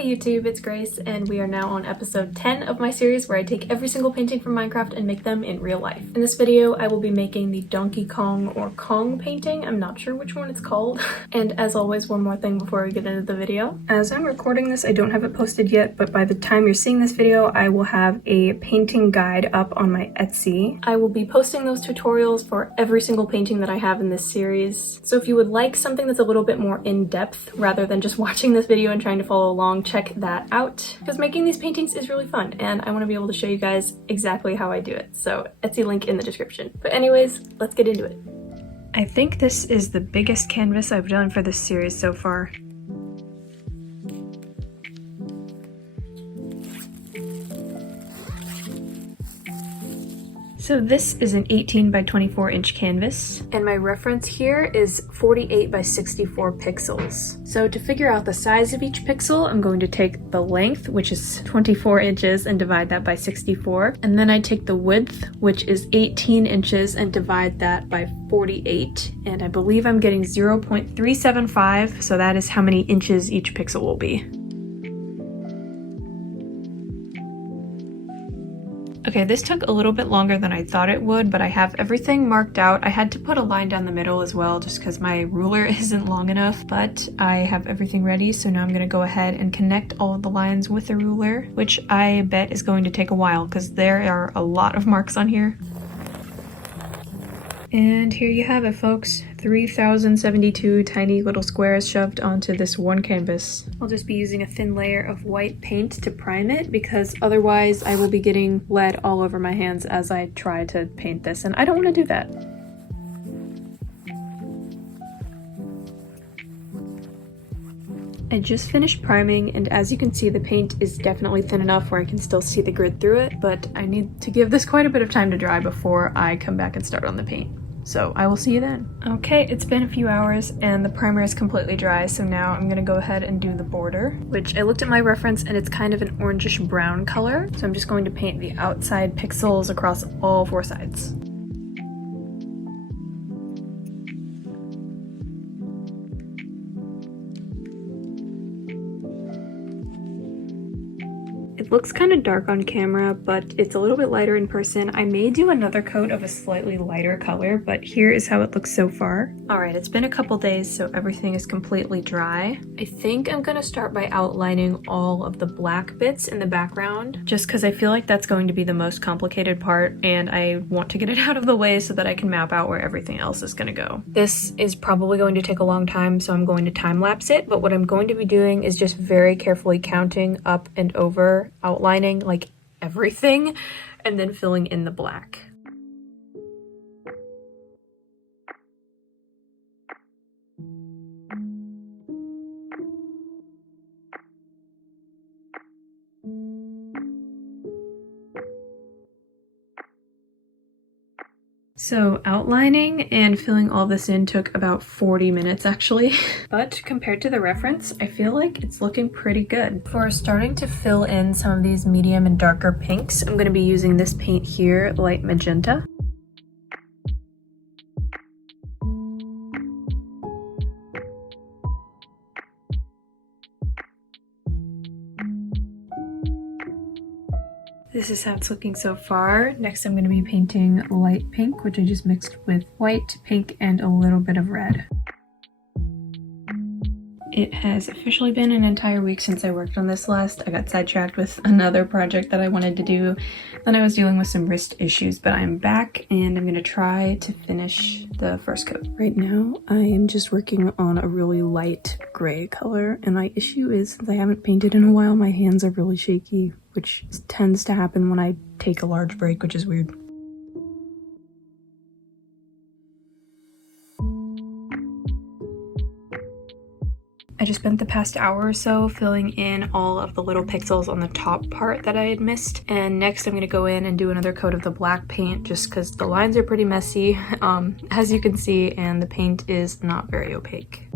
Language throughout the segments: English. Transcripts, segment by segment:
Hey YouTube, it's Grace, and we are now on episode 10 of my series where I take every single painting from Minecraft and make them in real life. In this video, I will be making the Donkey Kong or Kong painting. I'm not sure which one it's called. And as always, one more thing before we get into the video. As I'm recording this, I don't have it posted yet, but by the time you're seeing this video, I will have a painting guide up on my Etsy. I will be posting those tutorials for every single painting that I have in this series. So if you would like something that's a little bit more in-depth, rather than just watching this video and trying to follow along, check that out, because making these paintings is really fun and I want to be able to show you guys exactly how I do it. So Etsy link in the description. But anyways, let's get into it. I think this is the biggest canvas I've done for this series so far. So this is an 18 by 24 inch canvas, and my reference here is 48 by 64 pixels. So to figure out the size of each pixel, I'm going to take the length, which is 24 inches, and divide that by 64. And then I take the width, which is 18 inches, and divide that by 48. And I believe I'm getting 0.375, so that is how many inches each pixel will be. Okay, this took a little bit longer than I thought it would, but I have everything marked out. I had to put a line down the middle as well just because my ruler isn't long enough, but I have everything ready. So now I'm going to go ahead and connect all of the lines with the ruler, which I bet is going to take a while because there are a lot of marks on here. And here you have it, folks. 3,072 tiny little squares shoved onto this one canvas. I'll just be using a thin layer of white paint to prime it because otherwise I will be getting lead all over my hands as I try to paint this, and I don't want to do that. I just finished priming, and as you can see, the paint is definitely thin enough where I can still see the grid through it, but I need to give this quite a bit of time to dry before I come back and start on the paint. So I will see you then. Okay, it's been a few hours and the primer is completely dry, so now I'm gonna go ahead and do the border, which I looked at my reference and it's kind of an orangish brown color. So I'm just going to paint the outside pixels across all four sides. It looks kind of dark on camera, but it's a little bit lighter in person. I may do another coat of a slightly lighter color, but here is how it looks so far. Alright, it's been a couple days, so everything is completely dry. I think I'm gonna start by outlining all of the black bits in the background, just because I feel like that's going to be the most complicated part, and I want to get it out of the way so that I can map out where everything else is gonna go. This is probably going to take a long time, so I'm going to time-lapse it, but what I'm going to be doing is just very carefully counting up and over, outlining like everything, and then filling in the black. So outlining and filling all this in took about 40 minutes actually, but compared to the reference, I feel like it's looking pretty good. For starting to fill in some of these medium and darker pinks, I'm going to be using this paint here, light magenta. This is how it's looking so far. Next I'm going to be painting light pink, which I just mixed with white, pink, and a little bit of red. It has officially been an entire week since I worked on this last. I got sidetracked with another project that I wanted to do. Then I was dealing with some wrist issues, but I'm back and I'm going to try to finish the first coat. Right now I am just working on a really light gray color, and my issue is since I haven't painted in a while, my hands are really shaky, which tends to happen when I take a large break, which is weird. I just spent the past hour or so filling in all of the little pixels on the top part that I had missed, and next I'm going to go in and do another coat of the black paint just because the lines are pretty messy, as you can see, and the paint is not very opaque.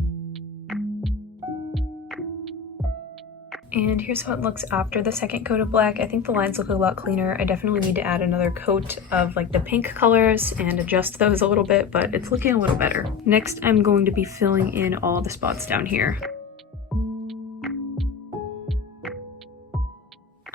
And here's how it looks after the second coat of black. I think the lines look a lot cleaner. I definitely need to add another coat of like the pink colors and adjust those a little bit, but it's looking a little better. Next, I'm going to be filling in all the spots down here.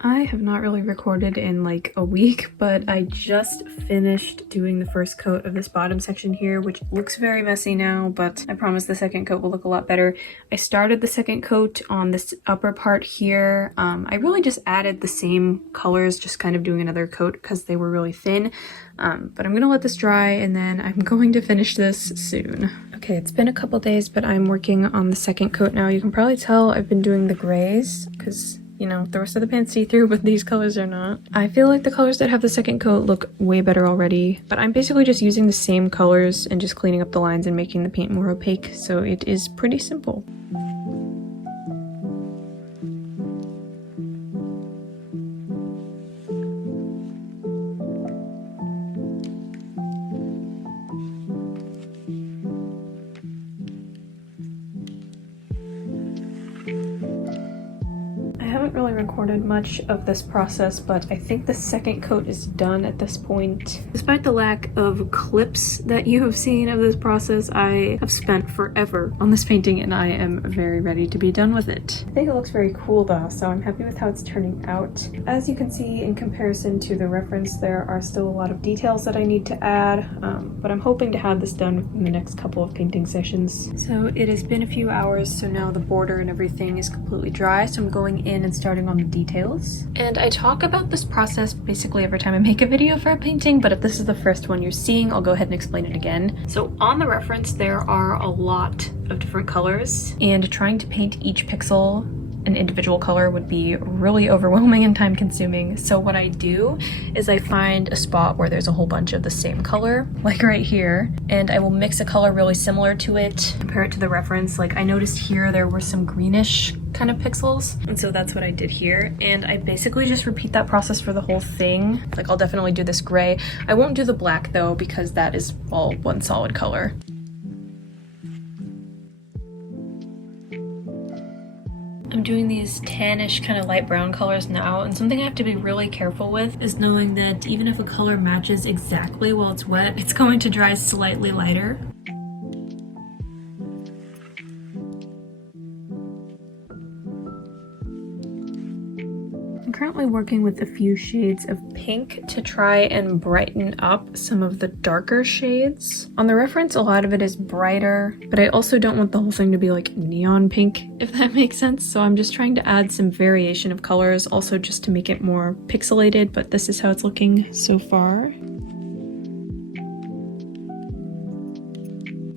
I have not really recorded in like a week, but I just finished doing the first coat of this bottom section here, which looks very messy now, but I promise the second coat will look a lot better. I started the second coat on this upper part here. I really just added the same colors, just kind of doing another coat because they were really thin. But I'm gonna let this dry and then I'm going to finish this soon. Okay, it's been a couple days, but I'm working on the second coat now. You can probably tell I've been doing the grays because, you know, the rest of the paint's see-through, but these colors are not. I feel like the colors that have the second coat look way better already, but I'm basically just using the same colors and just cleaning up the lines and making the paint more opaque, so it is pretty simple. I haven't really recorded much of this process, but I think the second coat is done at this point. Despite the lack of clips that you have seen of this process, I have spent forever on this painting and I am very ready to be done with it. I think it looks very cool though, so I'm happy with how it's turning out. As you can see, in comparison to the reference, there are still a lot of details that I need to add, but I'm hoping to have this done in the next couple of painting sessions. So it has been a few hours, so now the border and everything is completely dry, so I'm going in and starting on the details. And I talk about this process basically every time I make a video for a painting, but if this is the first one you're seeing, I'll go ahead and explain it again. So on the reference, there are a lot of different colors, and trying to paint each pixel an individual color would be really overwhelming and time consuming. So what I do is I find a spot where there's a whole bunch of the same color, like right here, and I will mix a color really similar to it, compare it to the reference. Like I noticed here there were some greenish kind of pixels, and so that's what I did here, and I basically just repeat that process for the whole thing. Like I'll definitely do this gray. I won't do the black though because that is all one solid color. I'm doing these tannish kind of light brown colors now, and something I have to be really careful with is knowing that even if a color matches exactly while it's wet, it's going to dry slightly lighter. I'm currently working with a few shades of pink to try and brighten up some of the darker shades. On the reference, a lot of it is brighter, but I also don't want the whole thing to be like neon pink, if that makes sense. So I'm just trying to add some variation of colors, also just to make it more pixelated, but this is how it's looking so far.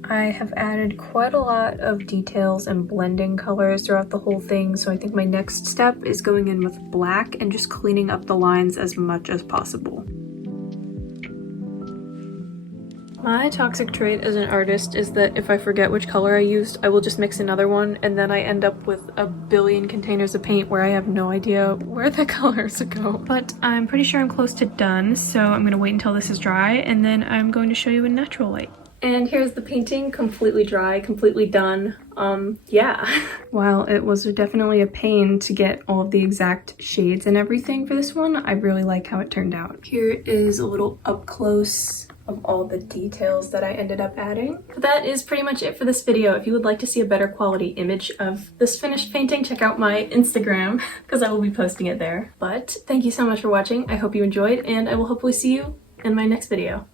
I have added quite a lot of details and blending colors throughout the whole thing, so I think my next step is going in with black and just cleaning up the lines as much as possible. My toxic trait as an artist is that if I forget which color I used, I will just mix another one, and then I end up with a billion containers of paint where I have no idea where the colors go. But I'm pretty sure I'm close to done, so I'm gonna wait until this is dry, and then I'm going to show you in natural light. And here's the painting, completely dry, completely done. Yeah. While it was definitely a pain to get all of the exact shades and everything for this one, I really like how it turned out. Here is a little up close of all the details that I ended up adding. But that is pretty much it for this video. If you would like to see a better quality image of this finished painting, check out my Instagram because I will be posting it there. But thank you so much for watching. I hope you enjoyed, and I will hopefully see you in my next video.